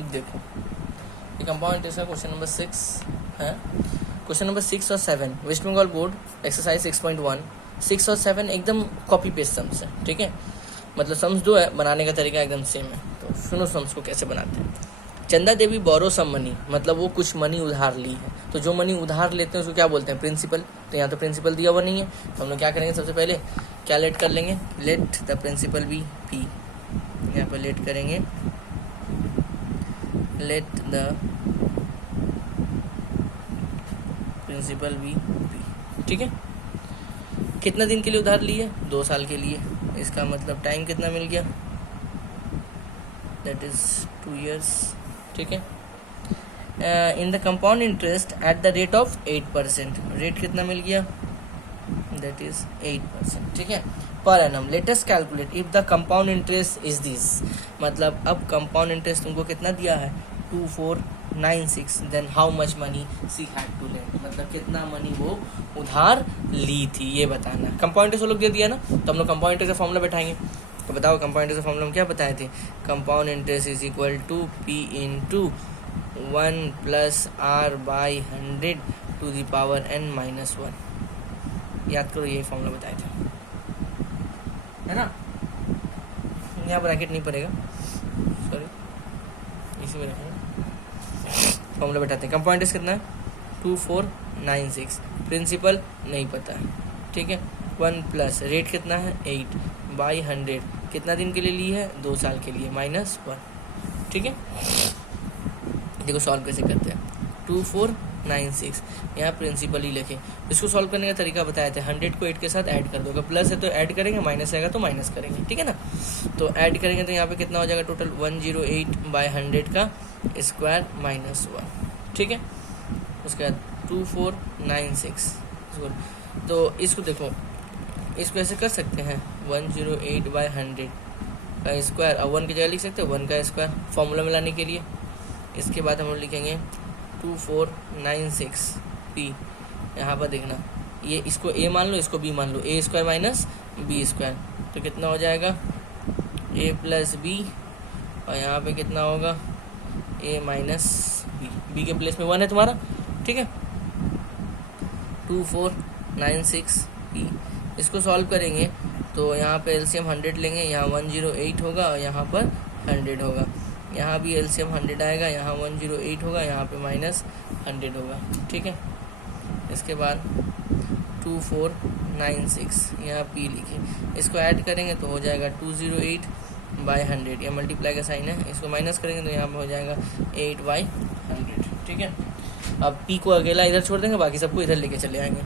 देखो ये compound interest का क्वेश्चन नंबर 6 है। क्वेश्चन नंबर 6 और 7 वेस्ट बंगाल बोर्ड एक्सरसाइज 6.1, 6 और 7 एकदम कॉपी पेस्ट सम्स है, ठीक है। मतलब सम्स जो है बनाने का तरीका एकदम सेम है। तो सुनो सम्स को कैसे बनाते हैं। चंदा देवी बोरो सम मनी, मतलब वो कुछ मनी उधार ली है। तो जो मनी उधार लेते हैं उसको क्या बोलते हैं, प्रिंसिपल। तो यहाँ तो प्रिंसिपल दिया हुआ नहीं है, तो हम लोग क्या करेंगे, सबसे पहले क्या लेट कर लेंगे, let the principal be P. यहाँ पर लेट करेंगे, let the principal be P, ठीक है। कितना दिन के लिए उधार ली है, 2 साल के लिए। इसका मतलब टाइम कितना मिल गया, दैट इज 2 years, ठीक है। In the compound interest at the rate of 8%, rate कितना मिल गया, दैट इज 8%, ठीक है, per annum. Latest calculate if the compound interest is this, मतलब अब कंपाउंड इंटरेस्ट तुमको कितना दिया है, 2496, then how much money she had to lend, मतलब कितना मनी वो उधार ली थी, ये बताना। कंपाउंड इंटरेस्ट वो लोग दे दिया ना, तो हम लोग कंपाउंड इंटरेस्ट का फॉर्मूला बैठाएंगे। तो बताओ कंपाउंड इंटरेस्ट का फॉर्मूला हम क्या बताए थे, compound interest is equal to P into 1 + r/100 to the power n-1। याद करो, ये फॉर्मूला बताए थे, है ना। यहाँ ब्रैकेट नहीं पड़ेगा, सॉरी, इसी में रखेंगे। फॉर्मूला बैठाते हैं। कंपाउंड इंटरेस्ट कितना है, 2496, प्रिंसिपल नहीं पता है, ठीक है। 1 प्लस रेट कितना है, 8/100, कितना दिन के लिए ली है, 2 साल के लिए, -1, ठीक है। देखो सॉल्व कैसे करते हैं, 2496 यहाँ प्रिंसिपल ही लिखे। इसको सॉल्व करने का तरीका बताया था, 100 को 8 के साथ ऐड कर दो, अगर प्लस है तो ऐड करेंगे, माइनस आएगा तो माइनस करेंगे, ठीक है ना। तो ऐड करेंगे तो यहाँ पे कितना हो जाएगा टोटल, 108/100 का स्क्वायर -1, ठीक है। उसके बाद 2496, तो इसको देखो, इसको ऐसे कर सकते हैं, 108/100 का स्क्वायर, अब 1 की जगह लिख सकते हैं 1 का स्क्वायर, फॉर्मूला में लाने के लिए। इसके बाद हम लोग लिखेंगे 2496 पी, यहाँ पर देखना, ये इसको a मान लो, इसको b मान लो, a² - b², तो कितना हो जाएगा, a + b, और यहाँ पे कितना होगा, a - b, b के प्लेस में 1 है तुम्हारा, ठीक है। 2496 पी, इसको सॉल्व करेंगे तो यहाँ पे एलसीएम 100 लेंगे, यहाँ 108 होगा और यहाँ पर 100 होगा, यहाँ भी एलसीएम 100 आएगा, यहाँ 108 होगा, यहाँ पे -100 होगा, ठीक है। इसके बाद 2496 यहाँ पी लिखे, इसको ऐड करेंगे तो हो जाएगा 208/100, ये मल्टीप्लाई का साइन है, इसको माइनस करेंगे तो यहाँ पे हो जाएगा 8/100, ठीक है। अब पी को अकेला इधर छोड़ देंगे, बाकी सबको इधर लेके चले आएंगे।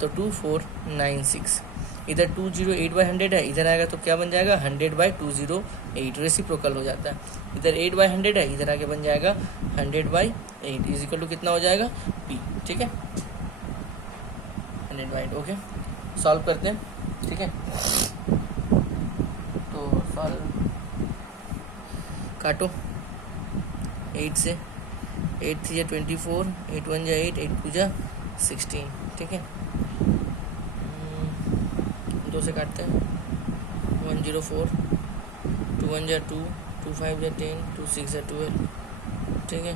तो 2496 इधर 208/100 है, इधर आएगा तो क्या बन जाएगा, 100/208, रेसिप्रोकल हो जाता है। इधर 8/100 है, इधर आके बन जाएगा 100/8 इज इक्वल टू कितना हो जाएगा, पी, ठीक है, 100/8, ओके। सॉल्व करते हैं, ठीक है। तो सॉल्व, काटो 8 से, 8 3 24, 8 1 8, 8 2 16, ठीक है। 2 से काटते हैं, 104, 2 1 2, 2 5 10, 2 6 12, ठीक है।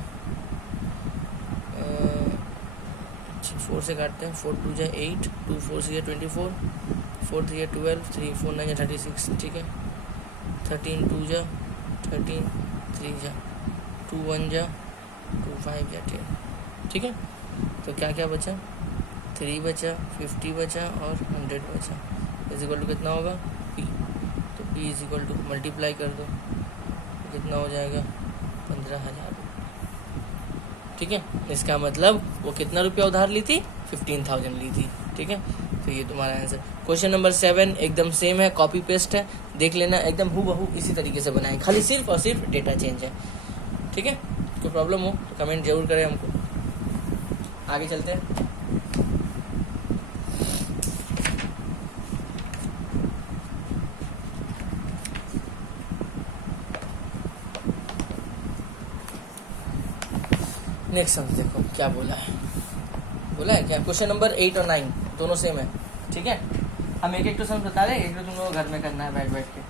4 से काटते हैं, 4 2 8, 2 4 6 24, 4 3 12, 3 4 9 36, ठीक है। 13 2 13, 3 2 1 2 5 10, ठीक है। तो क्या क्या बचा, 3 बचा, 50 बचा और 100 बचा, इज इक्वल टू कितना होगा, पी। तो P is equal to multiply कर दो, कितना हो जाएगा, 15,000, ठीक है। इसका मतलब वो कितना रुपया उधार ली थी, 15,000 ली थी, ठीक है। तो ये तुम्हारा आंसर। क्वेश्चन नंबर 7 एकदम सेम है, कॉपी पेस्ट है, देख लेना, एकदम हूबहू इसी तरीके से बनाए, खाली सिर्फ और सिर्फ डेटा चेंज है, ठीक है। कोई प्रॉब्लम हो तो कमेंट जरूर करें हमको। आगे चलते हैं। नेक्स्ट सम देखो क्या बोला है क्या, क्वेश्चन नंबर 8 और 9 दोनों सेम है, ठीक है। हम एक एक तो सम बता रहे हैं, एक तो तुम लोग घर में करना है बैठ के।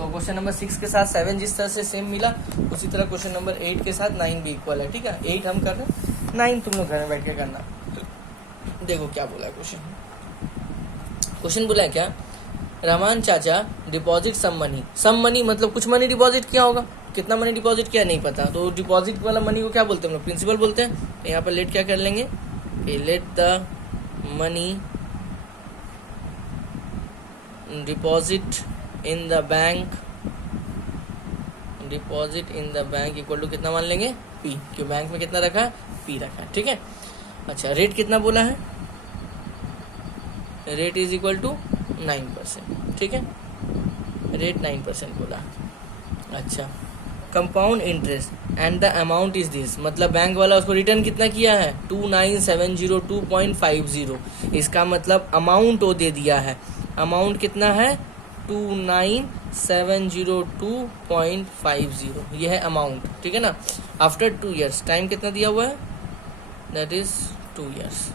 तो क्वेश्चन नंबर 6 के साथ 7 जिस तरह से सेम मिला, उसी तरह क्वेश्चन नंबर 8 के साथ 9 भी इक्वल है। ठीक है, 8 हम कर रहे हैं, 9 तुम लोग घर में बैठ के करना। देखो क्या बोला है क्वेश्चन बोला है क्या, रहमान चाचा डिपॉजिट सम मनी मतलब कुछ मनी डिपॉजिट किया होगा, कितना मनी डिपॉजिट किया नहीं पता, तो डिपॉजिट वाला मनी को क्या बोलते हैं हम लोग, प्रिंसिपल बोलते हैं। तो यहाँ पर लेट क्या कर लेंगे, let the money deposit in the bank, deposit in the bank equal to कितना मान लेंगे, पी, क्यों बैंक में कितना रखा है, पी रखा है। ठीक है, अच्छा रेट कितना बोला है, रेट इज इक्वल टू 9%। ठीक है, रेट 9% बोला। अच्छा, compound interest and the amount is this, मतलब बैंक वाला उसको रिटर्न कितना किया है, 29702.50। इसका मतलब अमाउंट वो दे दिया है, अमाउंट कितना है 29702.50, ये है अमाउंट। ठीक है ना, आफ्टर 2 years, टाइम कितना दिया हुआ है, दैट इज 2 years।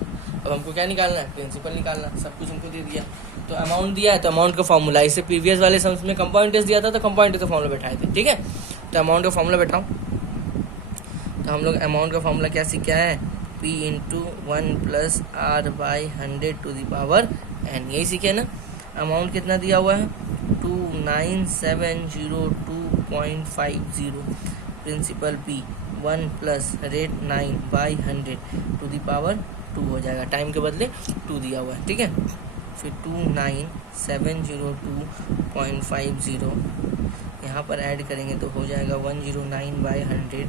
अब हमको क्या निकालना है, प्रिंसिपल निकालना, सब कुछ हमको दे दिया। तो अमाउंट दिया है तो अमाउंट का फॉर्मूला, इसे प्रीवियस वाले सम्स में कंपाउंड इंटरेस्ट दिया था तो कंपाउंड इंटरेस्ट का फॉर्मूला बैठाए थे। ठीक है, तो अमाउंट का फॉर्मूला बैठाओ। तो हम लोग अमाउंट का फॉर्मूला क्या सीखा है, P इंटू 1+R/100⁻n, यही सीखे ना। अमाउंट कितना दिया हुआ है 29702.50, प्रिंसिपल P 1+ रेट 9/100⁻2 हो जाएगा, टाइम के बदले 2 दिया हुआ है। ठीक है, फिर 29702.50 यहाँ पर ऐड करेंगे तो हो जाएगा 109/100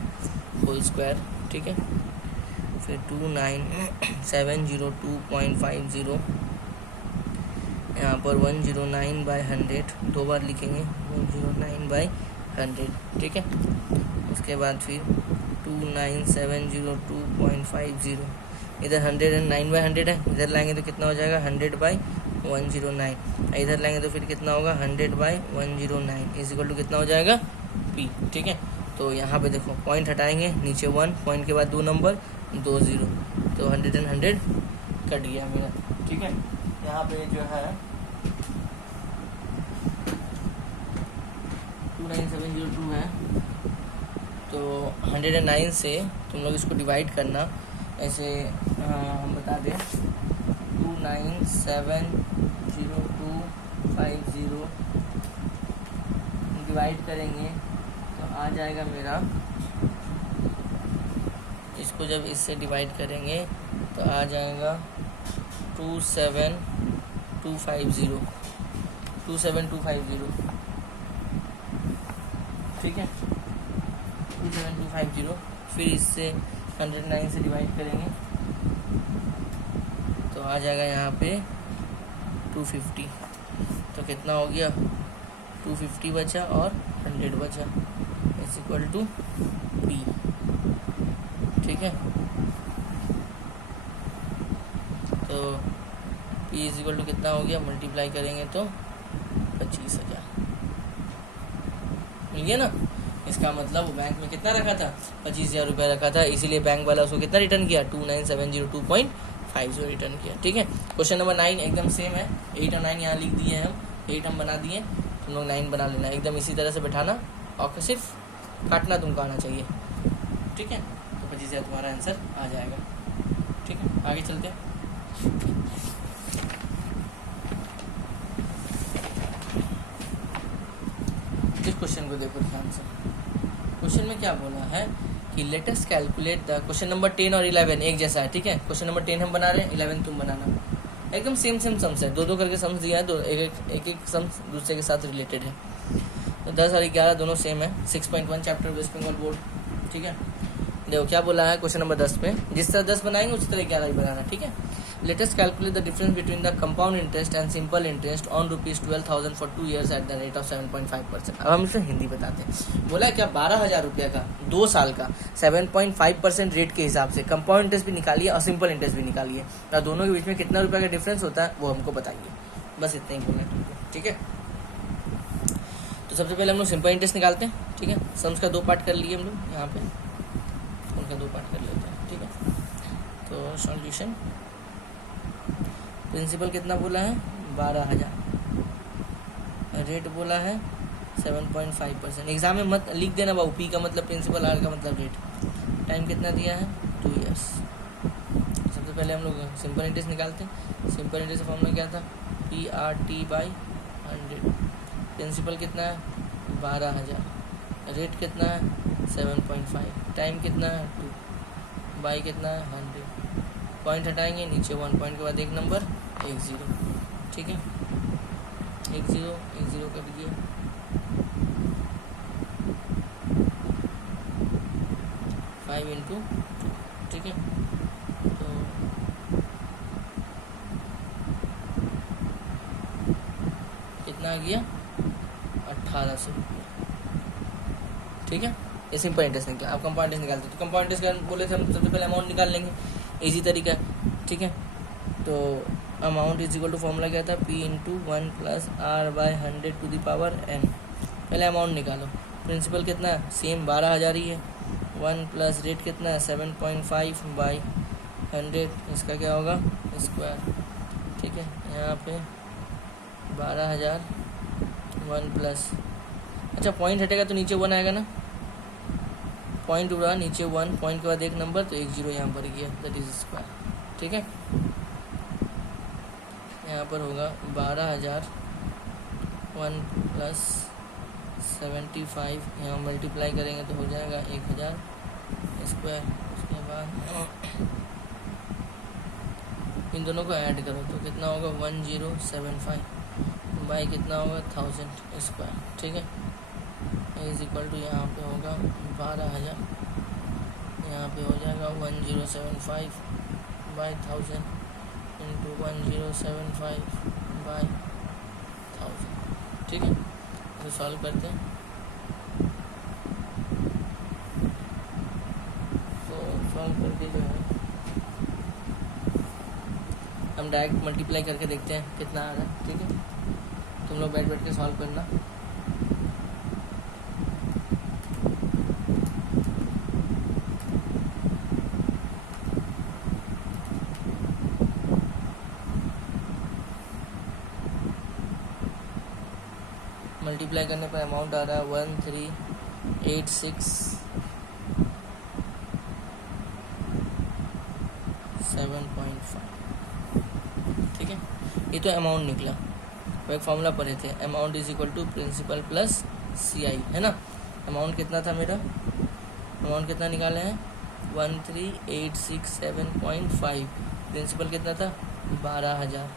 होल स्क्वायर। ठीक है, फिर 29702.50 यहाँ पर 109/100 दो बार लिखेंगे, 109/100। ठीक है, उसके बाद फिर 29702.50, इधर 109/100 है, इधर लाएंगे तो कितना हो जाएगा 100/109, इधर लाएंगे तो फिर कितना होगा 100/109 इज इक्वल टू कितना हो जाएगा P। ठीक है, तो यहाँ पे देखो पॉइंट हटाएंगे, नीचे 1, पॉइंट के बाद 2 नंबर 2 0, तो 100 and 100 कट गया मेरा। ठीक है, यहाँ पे जो है 29702 है, तो 109 से तुम लोग इसको डिवाइड करना, ऐसे हम बता दें 2970250 डिवाइड करेंगे तो आ जाएगा मेरा, इसको जब इससे डिवाइड करेंगे तो आ जाएगा 27250, 27250। ठीक है, 27250, फिर इससे 109 से डिवाइड करेंगे तो आ जाएगा यहाँ पे 250, तो कितना हो गया 250 बचा और 100 बचा, इज इक्वल टू P। ठीक है, तो P इज इक्वल टू कितना हो गया, मल्टीप्लाई करेंगे तो 25,000 मिल गया ना। इसका मतलब वो बैंक में कितना रखा था, 25,000 रुपये रखा था, इसीलिए बैंक वाला उसको कितना रिटर्न किया, 29702.50 रिटर्न किया। ठीक है, क्वेश्चन नंबर 9 एकदम सेम है, 8 और 9 यहाँ लिख दिए हम, 8 हम बना दिए, तुम लोग 9 बना लेना, एकदम इसी तरह से बैठाना और सिर्फ काटना तुमको आना चाहिए। ठीक है, तो 25,000 तुम्हारा आंसर आ जाएगा। ठीक है, आगे चलते हैं। इस क्वेश्चन को देखो ध्यान से, क्वेश्चन में क्या बोला है कि latest calculate the, question number 10 और 11 एक जैसा है। ठीक है, क्वेश्चन नंबर 10 हम बना रहे हैं, 11 तुम बनाना, एकदम सेम सम्स है, 2 करके सम्स दिया है, एक सम्स दूसरे के साथ रिलेटेड है। तो 10 और 11 दोनों सेम है, 6.1 चैप्टर वेस्ट बंगाल बोर्ड। ठीक है, देखो क्या बोला है क्वेश्चन नंबर 10 में, जिस तरह 10 बनाएंगे उसी तरह 11 भी बनाना। ठीक है, latest calculate the difference between the compound interest and simple interest on ₹12,000 for 2 years at the rate of 7.5%। अब हम इसे हिंदी बताते हैं। बोला क्या 12,000 रुपये का 2 साल का 7.5% रेट के हिसाब से कंपाउंड इंटरेस्ट भी निकालिए और सिंपल इंटरेस्ट भी निकालिए, और दोनों के बीच में कितना रुपये का डिफरेंस होता है वो हमको बताइए। बस इतना ही बोलना है। ठीक है, तो सबसे पहले हम लोग सिंपल इंटरेस्ट निकालते हैं। ठीक है, सम्स का 2 पार्ट कर लिए हम लोग, यहाँ पे उनका 2 पार्ट कर लेते हैं। ठीक है, तो सॉल्यूशन, प्रिंसिपल कितना बोला है 12,000, रेट बोला है 7.5%। एग्जाम में मत लिख देना बाबू, पी का मतलब प्रिंसिपल, आर का मतलब रेट। टाइम कितना दिया है, 2 ईयर्स। सबसे पहले हम लोग सिंपल इंटरेस्ट निकालते हैं। सिंपल इंटरेस्ट का फॉर्मूला क्या था, PRT/100। प्रिंसिपल कितना है, 12,000। रेट कितना है, 7.5। टाइम कितना है, 2 बाई कितना है, 100। पॉइंट हटाएंगे, नीचे 1 पॉइंट के बाद एक नंबर, 1 0। ठीक है, 1 0 कर दिए। 5 इंटू, ठीक है, तो कितना आ गया, 1800 रुपये। ठीक है, ये सिंपल इंटरेस्ट निकला। आप कंपाउंड इंटरेस्ट निकालते तो कंपाउंड इंटरेस्ट का बोले थे हम सबसे पहले अमाउंट निकाल लेंगे, इजी तरीका है। ठीक है, तो amount is equal to formula क्या था, P into 1 plus R/100 to the power n। पहले अमाउंट निकालो। प्रिंसिपल कितना है, सेम 12,000 ही है। 1 प्लस रेट कितना है, 7.5 बाई 100, इसका क्या होगा, स्क्वायर। ठीक है, यहाँ पे 12,000 1 प्लस, अच्छा पॉइंट हटेगा तो नीचे 1 आएगा ना, पॉइंट उड़ा नीचे 1, पॉइंट के बाद एक नंबर, तो 1 0 यहाँ पर गया, दैट इज स्क्वायर। ठीक है, यहाँ पर होगा 12,000 1 प्लस 75, यहाँ मल्टीप्लाई करेंगे तो हो जाएगा 1000 स्क्वायर। उसके बाद इन दोनों को ऐड करो तो कितना होगा, 1075 बाई कितना होगा, 1000 स्क्वायर। ठीक है, इज इक्वल टू यहाँ पे होगा 12,000, यहाँ पे हो जाएगा 1075 बाई 1000 इंटू 1075 बाई 1000। ठीक है, तो सॉल्व करते हैं। तो सॉल्व करके जो है हम डायरेक्ट मल्टीप्लाई करके देखते हैं कितना आ रहा है। ठीक है, तुम लोग बैठ के सॉल्व करना। मल्टीप्लाई करने पर अमाउंट आ रहा है 1386.7.5। ठीक है, ये तो अमाउंट निकला। वो एक फॉर्मूला पढ़े थे, amount is equal to principal plus CI, है ना। अमाउंट कितना था मेरा, अमाउंट कितना निकाले हैं, 1386.7.5। प्रिंसिपल कितना था, 12,000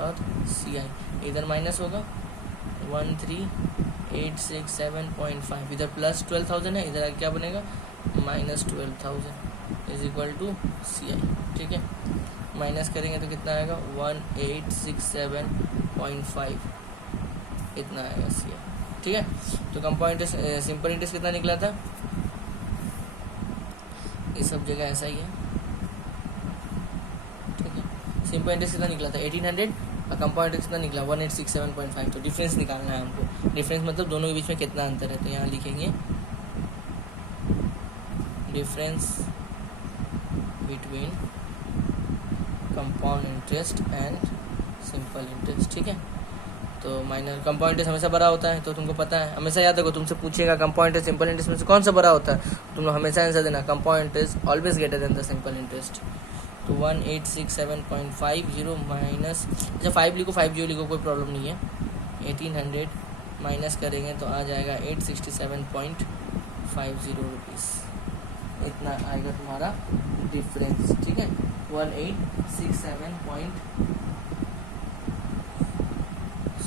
और CI इधर माइनस होगा 1386.7.5, इधर प्लस 12,000 है, इधर क्या बनेगा, minus 12,000 is equal to CI। ठीक है, माइनस करेंगे तो कितना आएगा, 1867.5 इतना आएगा CI। ठीक है, तो कंपाउंड इंटरेस्ट, सिंपल इंटरेस्ट कितना निकला था, ये सब जगह ऐसा ही है। ठीक है, सिंपल इंटरेस्ट कितना निकला था 1800 और कंपाउंड इंटरेस्ट कितना निकला 1867.5। तो डिफरेंस निकालना है हमको। डिफरेंस मतलब दोनों के बीच में कितना अंतर है, तो यहाँ लिखेंगे difference between compound interest and simple interest. ठीक है, तो माइनर कंपाउंड इंटरेस्ट हमेशा बड़ा होता है, तो तुमको पता है, हमेशा याद रखो, तुमसे पूछेगा कंपाउंड इंटरेस्ट सिंपल इंटरेस्ट में से कौन सा बड़ा होता है, तुम लोग हमेशा आंसर देना compound interest always greater than the simple interest. तो 1867.50 माइनस, अच्छा 5 लिखो, 50 लिखो, कोई प्रॉब्लम नहीं है। 1800 माइनस करेंगे तो आ जाएगा 867.50 रुपीज़, इतना आएगा तुम्हारा डिफरेंस। ठीक है, 1867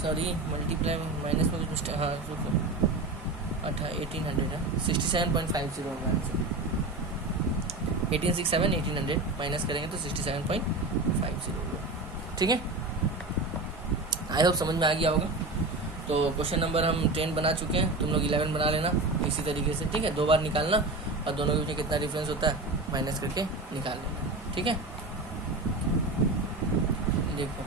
सॉरी मल्टीप्लाई माइनस में कुछ मिस्टेक, हाँ रुको, 1800 है, 67.50 होगा आंसर। 1867 1800 माइनस करेंगे तो 67.50 होगा। ठीक है, आई होप समझ में आ गया होगा। तो क्वेश्चन नंबर हम 10 बना चुके हैं, तुम लोग 11 बना लेना इसी तरीके से। ठीक है, 2 बार निकालना और दोनों के बीच में कितना डिफरेंस होता है माइनस करके निकाल लेना। ठीक है, देखो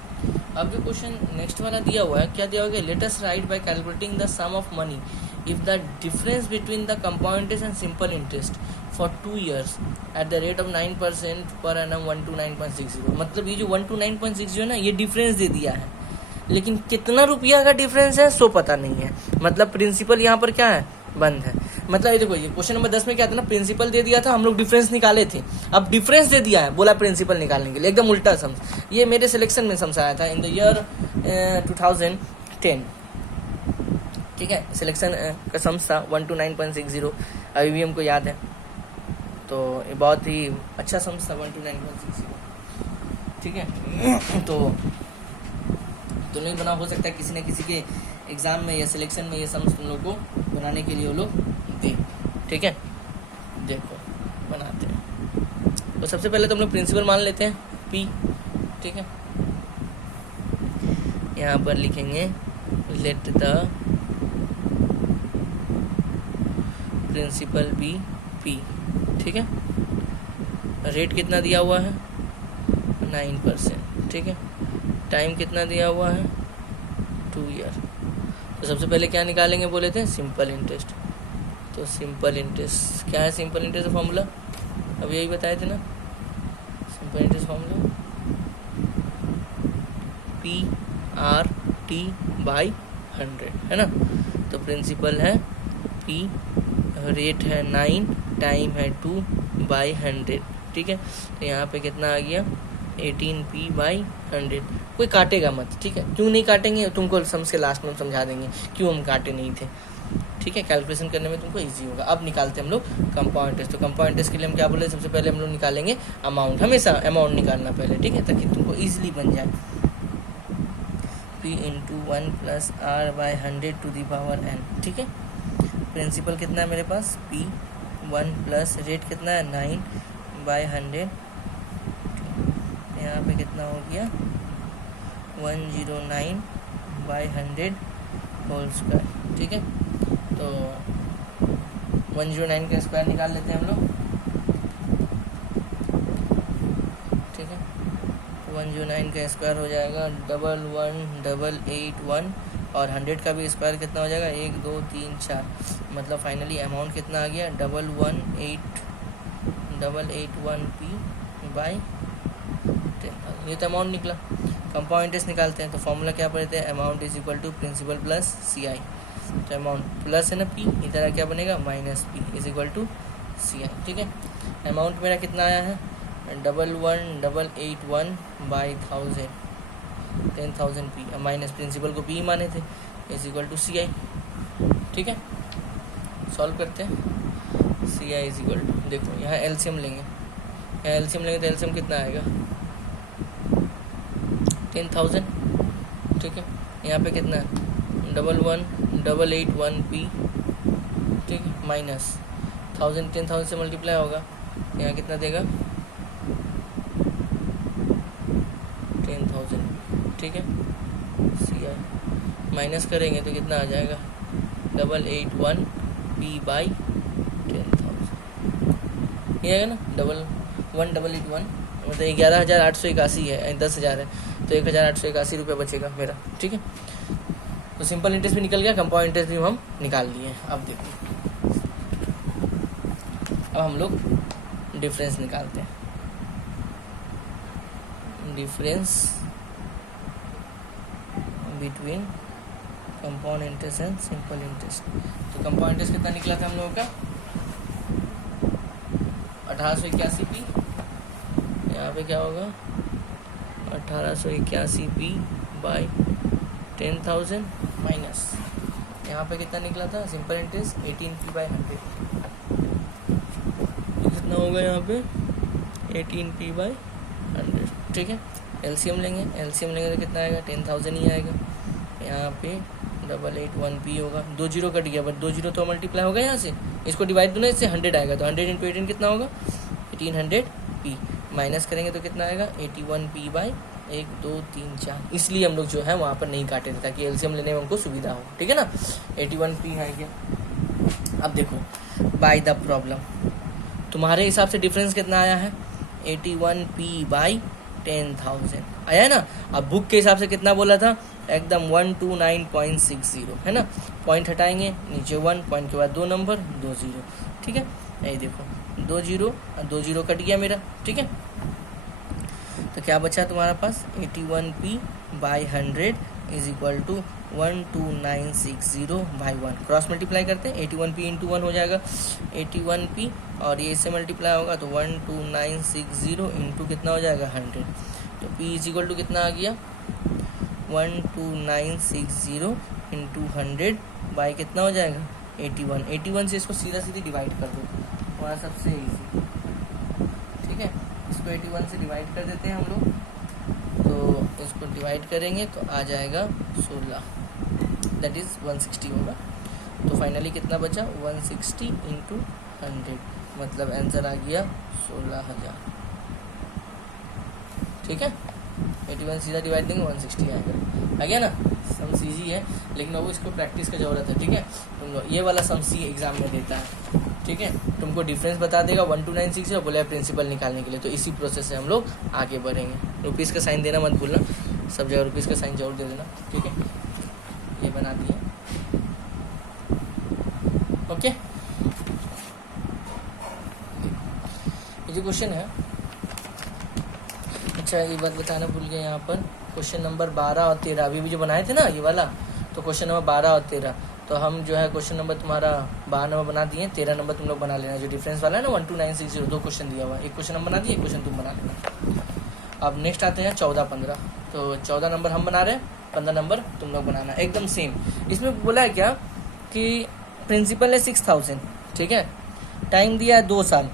अब जो क्वेश्चन नेक्स्ट वाला दिया हुआ है, क्या दिया हुआ है, let us write by calculating the sum of money if the difference between the compound interest and simple interest for 2 years at the rate of 9% per annum 1 to 9.60। मतलब ये जो 1 to 9.60 है ना, ये डिफरेंस दे दिया है। लेकिन कितना रुपया का डिफरेंस है सो पता नहीं है, मतलब प्रिंसिपल यहाँ पर क्या है, बंद है। मतलब ये देखो, ये क्वेश्चन नंबर 10 में क्या था ना, प्रिंसिपल दे दिया था, हम लोग डिफरेंस निकाले थे, अब डिफरेंस दे दिया है, बोला प्रिंसिपल निकालने के लिए, एकदम उल्टा सम्स। ये मेरे सिलेक्शन में सम्स आया था इन द ईयर 2010, ठीक है, सिलेक्शन का सम्स था 129.60, अभी भी हमको याद है, तो ये बहुत ही अच्छा सम्स था 129.60, ठीक है। तो नहीं बना, हो सकता है किसी न किसी के एग्जाम में या सिलेक्शन में ये सम्स तुम लोग को बनाने के लिए वो लोग दे, ठीक है। देखो बनाते हैं, तो सबसे पहले तो हम लोग प्रिंसिपल मान लेते हैं P, ठीक है। यहाँ पर लिखेंगे let the principal be P, ठीक है। रेट कितना दिया हुआ है 9%, ठीक है। टाइम कितना दिया हुआ है 2 ईयर। तो सबसे पहले क्या निकालेंगे बोले थे, सिंपल इंटरेस्ट। तो सिंपल इंटरेस्ट क्या है, सिंपल इंटरेस्ट का फॉर्मूला अब यही बताए थे ना, सिंपल इंटरेस्ट फॉर्मूला PRT/100 है ना। तो प्रिंसिपल है P, रेट है 9, टाइम है 2/100, ठीक है। तो यहाँ पे कितना आ गया 18P/100। कोई काटेगा मत, ठीक है। क्यों नहीं काटेंगे तुमको सम्स के लास्ट में हम समझा देंगे क्यों हम काटे नहीं थे, ठीक है। कैलकुलेशन करने में तुमको इजी होगा। अब निकालते हैं हम लोग कंपाउंड इंटरेस्ट। तो कंपाउंड इंटरेस्ट के लिए हम क्या बोले, सबसे पहले हम लोग निकालेंगे अमाउंट, हमेशा अमाउंट निकालना पहले, ठीक है, ताकि तुमको ईजिली बन जाए। P × 1 + R/100⁴n, ठीक है। प्रिंसिपल कितना है मेरे पास P1 प्लस रेट कितना है 9/100, यहाँ पे कितना हो गया 109/100 होल स्क्वायर, ठीक है। तो 109 का स्क्वायर निकाल लेते हैं हम लोग, ठीक है। 109 का स्क्वायर हो जाएगा 11881, और 100 का भी स्क्वायर कितना हो जाएगा 1 2 3 4, मतलब फाइनली अमाउंट कितना आ गया 11881P/10,000, ये तो अमाउंट निकला। कंपाउंड इंटरेस्ट निकालते हैं, तो फॉर्मूला क्या पढ़ते हैं, amount is equal to principal plus CI। तो अमाउंट प्लस है ना P, इधर क्या बनेगा -P is equal to CI, ठीक है। अमाउंट मेरा कितना आया है 11,881/1000, 10,000 P, माइनस प्रिंसिपल को P माने थे, इज इक्वल टू CI, ठीक है। सॉल्व करते हैं, CI इज इक्वल टू, देखो यहाँ LCM लेंगे, यहाँ LCM लेंगे तो LCM कितना आएगा 10,000, ठीक है। यहाँ पे कितना है 11,881P, ठीक है, माइनस 1000, 10,000 से मल्टीप्लाई होगा, यहाँ कितना देगा 10,000, ठीक है। CI माइनस करेंगे तो कितना आ जाएगा 881P/10,000, ये आएगा ना 11,881, मतलब 11,881 है, 10,000 है तो 1,881 रुपये बचेगा मेरा, ठीक है। तो सिंपल इंटरेस्ट भी निकल गया, कंपाउंड इंटरेस्ट भी हम निकाल लिए। अब देखो, अब हम लोग डिफरेंस निकालते हैं, difference between compound interest and simple interest. तो कंपाउंड इंटरेस्ट कितना निकला था हम लोगों का 1881P, यहाँ पे क्या होगा 1881P/10,000 माइनस यहाँ पे कितना निकला था सिंपल इंटरेस्ट 18P/100, कितना होगा यहाँ पे 18P/100, ठीक है। LCM लेंगे तो कितना आएगा 10,000 ही आएगा, यहाँ पे 881P होगा, 2 जीरो कट गया, बट 2 जीरो तो मल्टीप्लाई होगा यहाँ से, इसको डिवाइड दो ना, इससे 100 आएगा, तो 100 × 18 कितना होगा 1800P, माइनस करेंगे तो कितना आएगा 81P/1 2 3 4, इसलिए हम लोग जो है वहाँ पर नहीं काटे थे ताकि LCM लेने में हमको सुविधा हो, ठीक है ना। 81P है क्या। अब देखो बाय द प्रॉब्लम तुम्हारे हिसाब से डिफरेंस कितना आया है 81P/10,000 आया है ना। अब बुक के हिसाब से कितना बोला था एकदम 129.60 है ना, पॉइंट हटाएंगे नीचे 1, पॉइंट के बाद 2 नंबर 2 जीरो, ठीक है। यही देखो 2 जीरो कट गया मेरा, ठीक है। तो क्या बचा तुम्हारा पास 81P/100 is equal to 12960 by 1, cross multiply करते हैं 81p इंटू 1 हो जाएगा 81p, और ये इससे मल्टीप्लाई होगा तो 12960 इंटू कितना हो जाएगा 100, तो p इज इक्वल टू कितना आ गया 12960 इंटू 100 बाई कितना हो जाएगा 81, 81 से इसको सीधा सीधी डिवाइड कर दो, वहाँ सबसे ईजी, ठीक है, इसको 81 से डिवाइड कर देते हैं हम लोग, तो इसको डिवाइड करेंगे तो आ जाएगा 16, दैट इज़ 160 होगा, तो फाइनली कितना बचा 160 इंटू 100, मतलब आंसर आ गया 16,000, ठीक है, 81 सीधा डिवाइड देंगे 160 आएगा, आ गया ना, सम्स ईजी है, लेकिन अब इसको प्रैक्टिस का ज़रूरत है, ठीक है, तुम लोग ये वाला सम्स ही एग्जाम में देता है, ठीक है, तुमको डिफरेंस बता देगा 12960 बोले प्रिंसिपल निकालने के लिए, तो इसी प्रोसेस से हम लोग आगे बढ़ेंगे, रुपीज़ का साइन देना मत भूलना, सब जगह रुपीज़ का साइन जरूर दे देना, ठीक है, ये बना दिया, ओके, ये जो क्वेश्चन है, अच्छा ये बात बताना भूल गया, यहाँ पर क्वेश्चन नंबर 12 और 13 अभी भी जो बनाए थे ना ये वाला, तो क्वेश्चन नंबर 12 और 13, तो हम जो है क्वेश्चन नंबर तुम्हारा 12 नंबर बना दिए, 13 नंबर तुम लोग बना लेना, जो डिफरेंस वाला है ना 12960, 2 क्वेश्चन दिया हुआ है, एक क्वेश्चन हम बना दिए, एक क्वेश्चन तुम बना लेना। अब नेक्स्ट आते हैं 14-15, तो 14 नंबर हम बना रहे हैं, 15 नंबर तुम लोग बनाना, एकदम सेम, इसमें बोला है क्या कि प्रिंसिपल है 6000, ठीक है, टाइम दिया है 2 साल,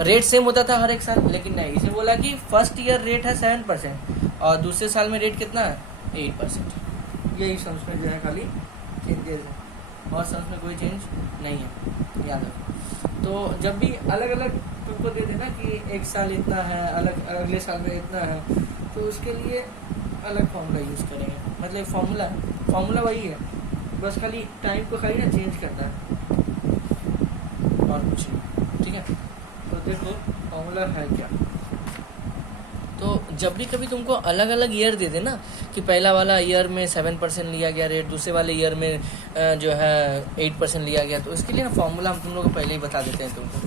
रेट सेम होता था हर एक साल, लेकिन नहीं, इसने बोला कि फर्स्ट ईयर रेट है 7% और दूसरे साल में रेट कितना है 8%, यही सम्स में जो है खाली चेंजेस है, और सम्स में कोई चेंज नहीं है, याद रखो। तो जब भी अलग अलग तुमको दे देना कि एक साल इतना है, अलग अगले साल में इतना है, तो उसके लिए अलग फार्मूला यूज़ करेंगे, मतलब फार्मूला वही है, बस खाली टाइम को खाली ना चेंज करता है और कुछ नहीं, ठीक है, तो देखो फार्मूला है क्या, तो जब भी कभी तुमको अलग अलग ईयर दे देना कि पहला वाला ईयर में 7% लिया गया रेट, दूसरे वाले ईयर में जो है 8% लिया गया, तो इसके लिए ना फार्मूला हम तुम लोग को पहले ही बता देते हैं तुमको,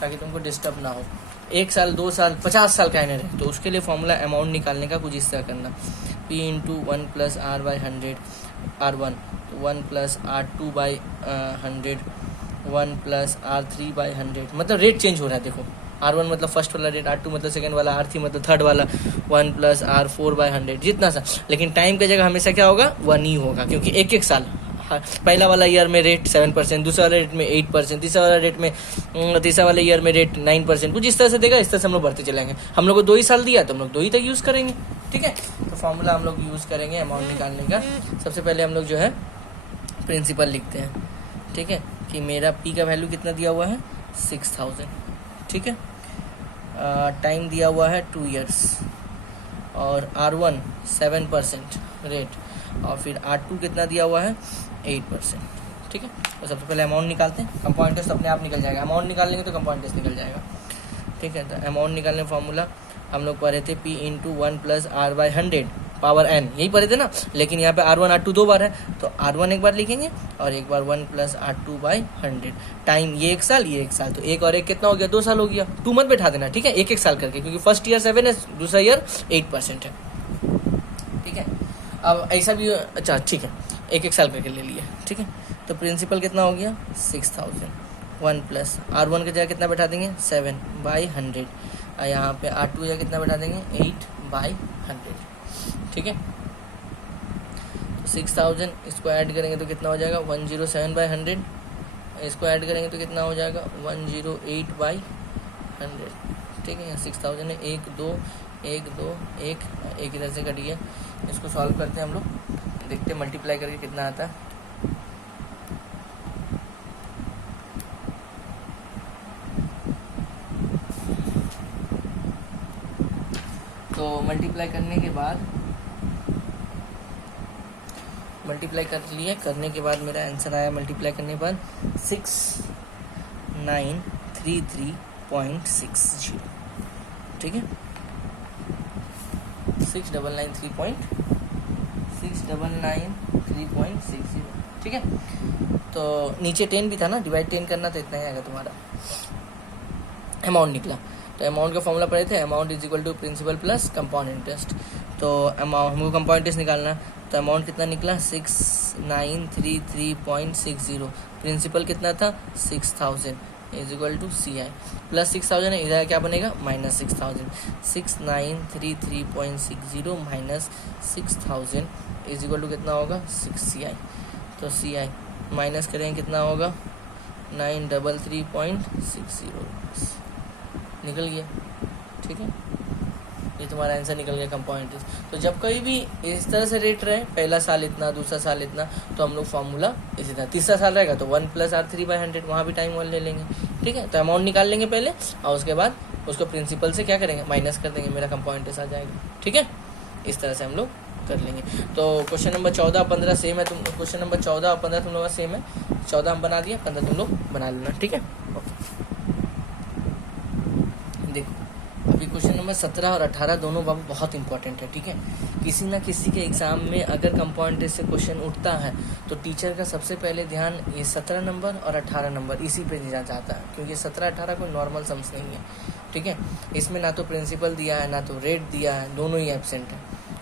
ताकि तुमको डिस्टर्ब ना हो, 1 साल 2 साल 50 साल का रहे, तो उसके लिए फार्मूला अमाउंट निकालने का कुछ इस तरह करना, P into 1 plus R by 100 R1, 1 plus R2 by 100, 1 plus R3 by 100, मतलब रेट चेंज हो रहा है, देखो R1 मतलब फर्स्ट वाला रेट, R2 मतलब सेकंड वाला, R3 मतलब थर्ड वाला, 1 प्लस R4 बाई 100, जितना सा, लेकिन टाइम की जगह हमेशा क्या होगा 1 ही होगा, क्योंकि एक एक साल, पहला वाला ईयर में रेट 7%, दूसरा वाला रेट में 8%, तीसरा वाला रेट में तीसरा वाले ईयर में रेट 9%, कुछ इस तरह से देगा, इस तरह से हम लोग बढ़ते चलेंगे, हम लोग को 2 ही साल दिया तो हम लोग 2 ही तक यूज़ करेंगे, ठीक है, तो फार्मूला हम लोग यूज़ करेंगे अमाउंट निकालने का। सबसे पहले हम लोग जो है प्रिंसिपल लिखते हैं, ठीक है, कि मेरा P का वैल्यू कितना दिया हुआ है 6000, ठीक है, टाइम दिया हुआ है 2 ईयर्स, और R1 7% रेट, और फिर R2 कितना दिया हुआ है 8%, ठीक है, तो सबसे पहले अमाउंट निकालते हैं, कंपाउंड टेस्ट अपने आप निकल जाएगा, अमाउंट निकाल लेंगे तो कंपाउंड टेस्ट निकल जाएगा, ठीक है, तो अमाउंट निकालने फार्मूला हम लोग पढ़े थे P into 1 plus R by 100 power n, यही पढ़े थे ना, लेकिन यहाँ पे R1 R2 2 बार है, तो R1 एक बार लिखेंगे और एक बार 1 प्लस R2 बाई 100, टाइम ये 1 साल ये 1 साल, तो 1 और 1 कितना हो गया 2 साल हो गया, 2 मत बैठा देना, ठीक है, एक साल करके, क्योंकि फर्स्ट ईयर 7 है, दूसरा ईयर 8% है, ठीक है, अब ऐसा भी, अच्छा ठीक है, एक साल करके ले लिया, ठीक है, तो प्रिंसिपल कितना हो गया 6000, 1 प्लस R1 की जगह कितना बैठा देंगे 7 बाई 100, और यहाँ पे R2 जगह कितना बैठा देंगे 8 बाई 100, ठीक है, तो 6000 इसको ऐड करेंगे तो कितना हो जाएगा 107 बाई 100, इसको ऐड करेंगे तो कितना हो जाएगा 108 बाई 100, ठीक है, 6000 है 1 2 1 2 1 इधर से कटिए, इसको सॉल्व करते हैं हम लोग, देखते हैं मल्टीप्लाई करके कितना आता है, तो मल्टीप्लाई करने के बाद मल्टीप्लाई कर लिए, करने के बाद मेरा आंसर आया मल्टीप्लाई करने के बाद 6933.60, ठीक है, 6993.60, ठीक है, तो नीचे 10 भी था ना, डिवाइड 10 करना तो इतना ही आएगा तुम्हारा, अमाउंट निकला, तो अमाउंट का फॉर्मूला पढ़े थे, amount is equal to principal plus compound interest, तो अमाउंट हमको कंपाउंड इंटरेस्ट निकालना, तो अमाउंट कितना निकला 6933.60। प्रिंसिपल कितना था 6000 is equal to C I plus 6000 है, इधर क्या बनेगा minus 6000। 6933.60 minus 6000 is equal to कितना होगा 6 सी आई। तो सी आई माइनस करेंगे कितना होगा 933.60 निकल गया। ठीक है, ये तुम्हारा आंसर निकल गया कंपाउंड इंटरेस्ट। तो जब कभी भी इस तरह से रेट रहे, पहला साल इतना, दूसरा साल इतना, तो हम लोग फॉर्मूला इसी तरह, तीसरा साल रहेगा तो 1 + R3/100, वहाँ भी टाइम 1 ले लेंगे। ठीक है, तो अमाउंट निकाल लेंगे पहले और उसके बाद उसको प्रिंसिपल से क्या करेंगे माइनस कर देंगे, मेरा कंपाउंड इंटरेस्ट आ जाएगा। ठीक है, इस तरह से हम लोग कर लेंगे। तो क्वेश्चन नंबर 14 और 15 सेम है, तुम क्वेश्चन नंबर 14 और 15 तुम लोग का सेम है। 14 हम बना दिया, 15 तुम लोग बना लेना। ठीक है, ओके। देखो अभी क्वेश्चन नंबर 17 और 18 दोनों बाबू बहुत इंपॉर्टेंट है। ठीक है, किसी ना किसी के एग्जाम में अगर कंपाउंड इंटरेस्ट से क्वेश्चन उठता है तो टीचर का सबसे पहले ध्यान ये 17 नंबर और 18 नंबर इसी पे दिया जाता है, क्योंकि 17-18 कोई नॉर्मल सम्स नहीं है। ठीक है, इसमें ना तो प्रिंसिपल दिया है ना तो रेट दिया है, दोनों ही एब्सेंट है,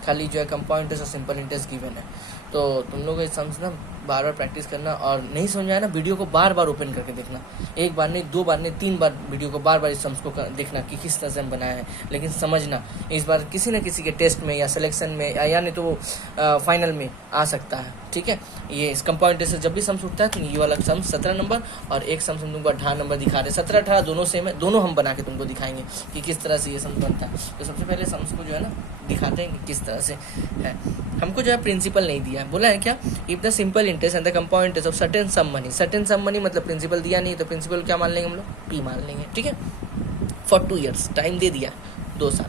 खाली जो है कंपाउंड इंटरेस्ट और सिंपल इंटरेस्ट गिवन है। तो तुम लोग ये सम्स ना बार बार प्रैक्टिस करना, और नहीं समझ आया ना वीडियो को बार बार ओपन करके देखना, एक बार नहीं, 2 बार नहीं, 3 बार वीडियो को बार बार इस सम्स को देखना कि किस तरह से हम बनाया है। लेकिन समझना इस बार किसी न किसी के टेस्ट में या सिलेक्शन में या नहीं तो फाइनल में आ सकता है। ठीक है, ये इस कंपाउंड इंटरेस्ट से जब भी सम्स उठता है तो ये वाला सम 17 नंबर और एक सम्स हम तुमको 18 नंबर दिखा रहे हैं। 17-18 दोनों सेम है, दोनों हम बना के तुमको दिखाएंगे कि किस तरह से ये सम्स बनता है। तो सबसे पहले सम्स को जो है ना दिखाते हैं कि किस तरह से है। हमको जो है प्रिंसिपल नहीं दिया है, बोला है क्या, if the simple interest and the compound interest of certain sum money, certain sum money मतलब प्रिंसिपल दिया नहीं, तो प्रिंसिपल क्या मान लेंगे हम लोग पी मान लेंगे। ठीक है, फॉर 2 ईयर्स टाइम दे दिया 2 साल,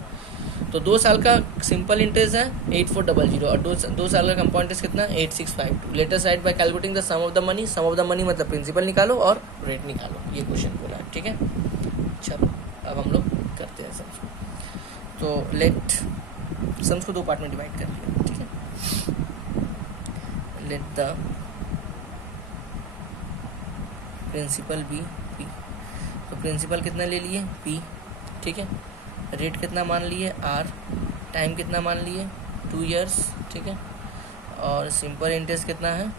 तो 2 साल का सिंपल इंटरेस्ट है 8400 और 2 साल का कंपाउंड इंटरेस्ट कितना 8652। Later side by calculating the sum of the money, sum of the money मतलब प्रिंसिपल निकालो और रेट निकालो, ये क्वेश्चन बोला है। ठीक है, चलो अब हम लोग करते हैं सम्स को। तो लेट सम्स को 2 पार्ट में डिवाइड कर लिया। ठीक है, let the principal be P, तो प्रिंसिपल कितना ले लिए पी। ठीक है, रेट कितना मान लिए आर, टाइम कितना मान लिए 2 ईयर्स। ठीक है, और सिंपल इंटरेस्ट कितना है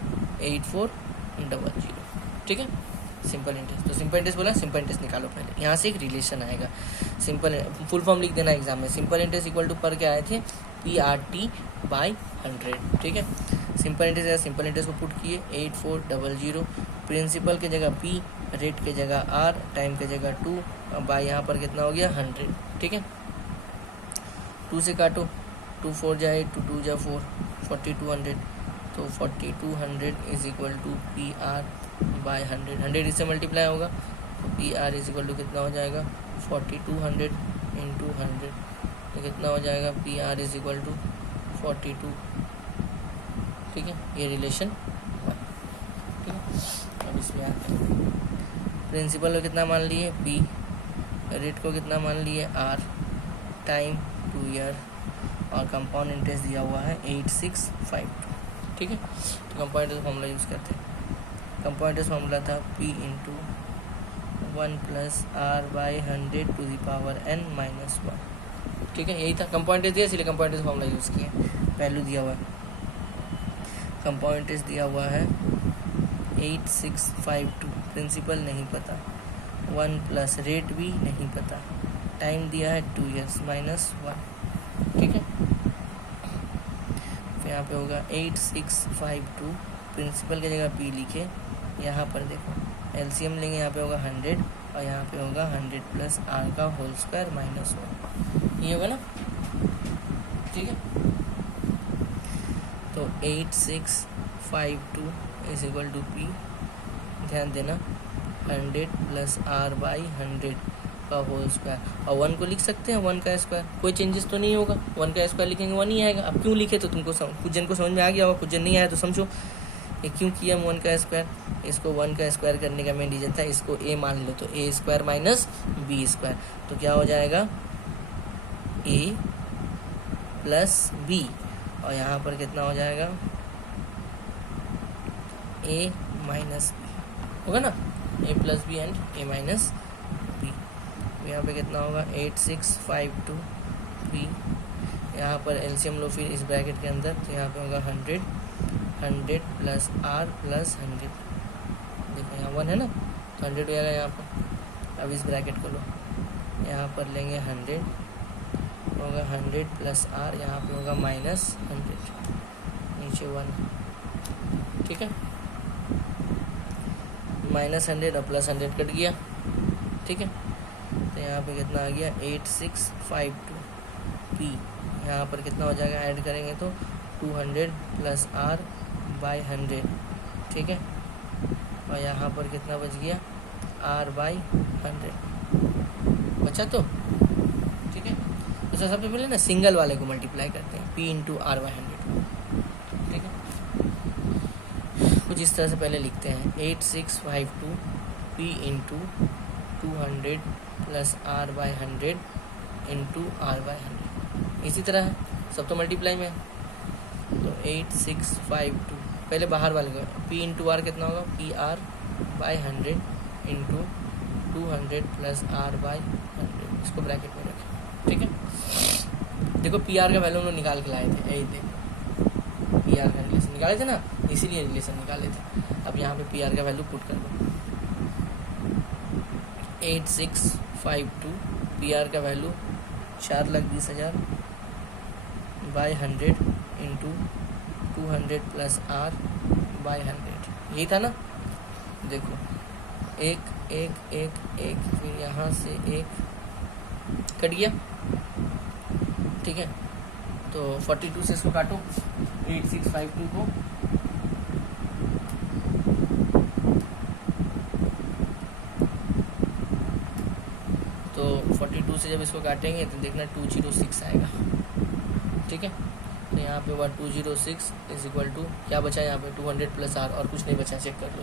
8400। ठीक है, सिंपल इंटरेस्ट, तो सिंपल इंटरेस्ट बोला, सिंपल इंटरेस्ट निकालो पहले, यहाँ से एक रिलेशन आएगा। सिंपल फुल फॉर्म लिख देना एग्जाम में, सिंपल इंटरेस्ट इक्वल टू पर क्या आए थे PRT/100। ठीक है, सिंपल इंटरेस्ट, सिंपल इंटरेस्ट को पुट किए 8400, प्रिंसिपल के जगह P, रेट के जगह R, टाइम के जगह 2, बाय यहाँ पर कितना हो गया 100। ठीक है, 2 से काटो, 2 4 जाए 2 2 जा 4, 4200, तो 4200 इज इक्वल टू PR/100, 100 इससे मल्टीप्लाई होगा तो PR इज इक्वल टू कितना हो जाएगा 4200 इंटू 100, तो कितना हो जाएगा PR इज इक्वल टू 42। ठीक है, ये रिलेशन। ठीक है, अब इसमें आते हैं, प्रिंसिपल को कितना मान लिए P, रेट को कितना मान लिए R, टाइम 2 ईयर और कंपाउंड इंटरेस्ट दिया हुआ है 8652। ठीक है, तो कंपाउंड इंटरेस्ट फॉर्मूला यूज़ करते हैं। कंपाउंड इंटरेस्ट फॉर्मूला था P into 1 + R/100 to the power n - 1। ठीक है, यही था कंपाउंड इंटरेस्ट दिया, इसलिए कंपाउंड इंटरेस्ट फॉर्मूला यूज़ किया। वैल्यू दिया हुआ है, कंपाउंड इंटरेस्ट दिया हुआ है 8652, प्रिंसिपल नहीं पता, 1 प्लस रेट भी नहीं पता, टाइम दिया है 2 ईयर्स -1। ठीक है, फिर यहाँ पे होगा 8652, प्रिंसिपल की जगह P लिखे, यहाँ पर देखो LCM लेंगे, यहाँ पे होगा 100 और यहाँ पे होगा 100 + R का होल स्क्वायर -1, ये होगा ना। ठीक है, तो 8652 इज इक्वल टू P, ध्यान देना 100 + R/100 का होल स्क्वायर, और 1 को लिख सकते हैं 1 का स्क्वायर, कोई चेंजेस तो नहीं होगा, 1 का स्क्वायर लिखेंगे 1 ही आएगा। अब क्यों लिखे तो तुमको कुछ जन को समझ में आ गया होगा, कुछ जन नहीं आया तो समझो ये क्यों किया हम 1 का स्क्वायर। इसको 1 का स्क्वायर करने का मेन रीजन था, इसको A मान लो तो A² - B², तो क्या हो जाएगा A + B, और यहाँ पर कितना हो जाएगा A - B होगा ना, A + B and A - B। यहाँ पे कितना होगा 8652 P यहाँ पर एलसीएम लो फिर इस ब्रैकेट के अंदर, तो यहाँ पे होगा 100 प्लस आर प्लस 100। देखो यहाँ 1 है ना, तो 100 हो जाएगा यहाँ पर। अब इस ब्रैकेट को लो, यहाँ पर लेंगे 100 होगा 100 प्लस आर, यहाँ पे होगा माइनस 100, नीचे 1, ठीक है। माइनस 100 और प्लस 100 कट गया, ठीक है। तो यहाँ पे कितना आ गया 8652 पी। यहाँ पर कितना हो जाएगा, ऐड करेंगे तो 200 प्लस आर बाई 100, ठीक है। और यहाँ पर कितना बच गया, आर बाई 100 बचा, तो ठीक है। तो सबसे पहले ना सिंगल वाले को मल्टीप्लाई करते हैं, पी इंटू आर बाई 100, ठीक है। कुछ इस तरह से पहले लिखते हैं 8652 P into 200 plus R by 100 into R by 100। इसी तरह है, सब तो मल्टीप्लाई में है। तो 8652 पहले बाहर वाले को, पी इंटू आर कितना होगा, P R by 100 into 200 plus R by 100, इसको ब्रैकेट में रखें, ठीक है। देखो पी आर का वैल्यू हम लोग निकाल के लाए थे, यही देखो पी आर का रिलेशन निकाले थे ना, इसीलिए रिलेशन निकाले थे। अब यहाँ पे पी आर का वैल्यू पुट कर दो, 8652 पी आर का value 4,20,000 by 100 into 200 plus R by 100, यही था ना। देखो एक एक एक एक, फिर यहाँ से एक कट गया, ठीक है। तो 42 से इसको काटो, 8652 को, तो 42 से जब इसको काटेंगे तो देखना 206 आएगा, ठीक है। तो यहाँ पे हुआ 206 इज इक्वल टू क्या बचा यहाँ पे 200 प्लस आर, और कुछ नहीं बचा, चेक कर लो,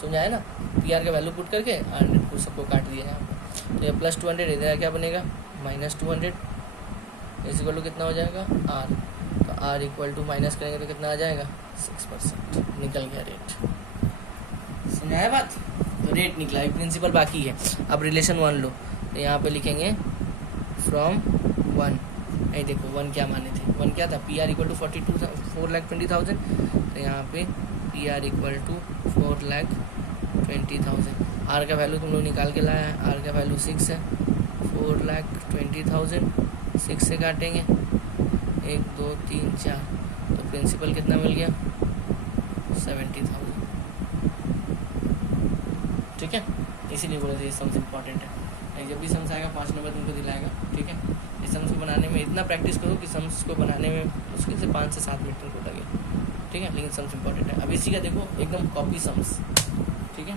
समझ आया ना। पी आर का वैल्यू पुट करके 100 को सबको काट दिया यहाँ पे। तो ये प्लस 200 इधर क्या बनेगा, माइनस 200 इज इक्वल टू कितना हो जाएगा आर। तो आर इक्वल टू माइनस करेंगे तो कितना आ जाएगा 6%, निकल गया रेट। समझ आया बात, तो रेट निकला, प्रिंसिपल बाकी है। अब रिलेशन 1 लो, तो यहाँ पे लिखेंगे फ्रॉम 1, ये देखो 1 क्या माने थे, 1 क्या था, पी आर इक्वल टू 4,20,000, तो यहाँ पे P R equal to 4,20,000। R का वैल्यू तुम लोग निकाल के लाया है, आर का वैल्यू 6 है, 4,20,000 6 से काटेंगे 1 2 3 4, तो प्रिंसिपल कितना मिल गया 70,000, ठीक है। इसीलिए बोले थे ये सम्स इंपॉर्टेंट है, जब भी सम्स आएगा 5 नंबर तुमको दिलाएगा, ठीक है। इस सम्स को बनाने में इतना प्रैक्टिस करो कि सम्स को बनाने में मुश्किल से 5 से 7 मिनट तुमको लगे, ठीक है। लेकिन सम्स इंपॉर्टेंट है। अब इसी का देखो एकदम कॉपी सम्स, ठीक है।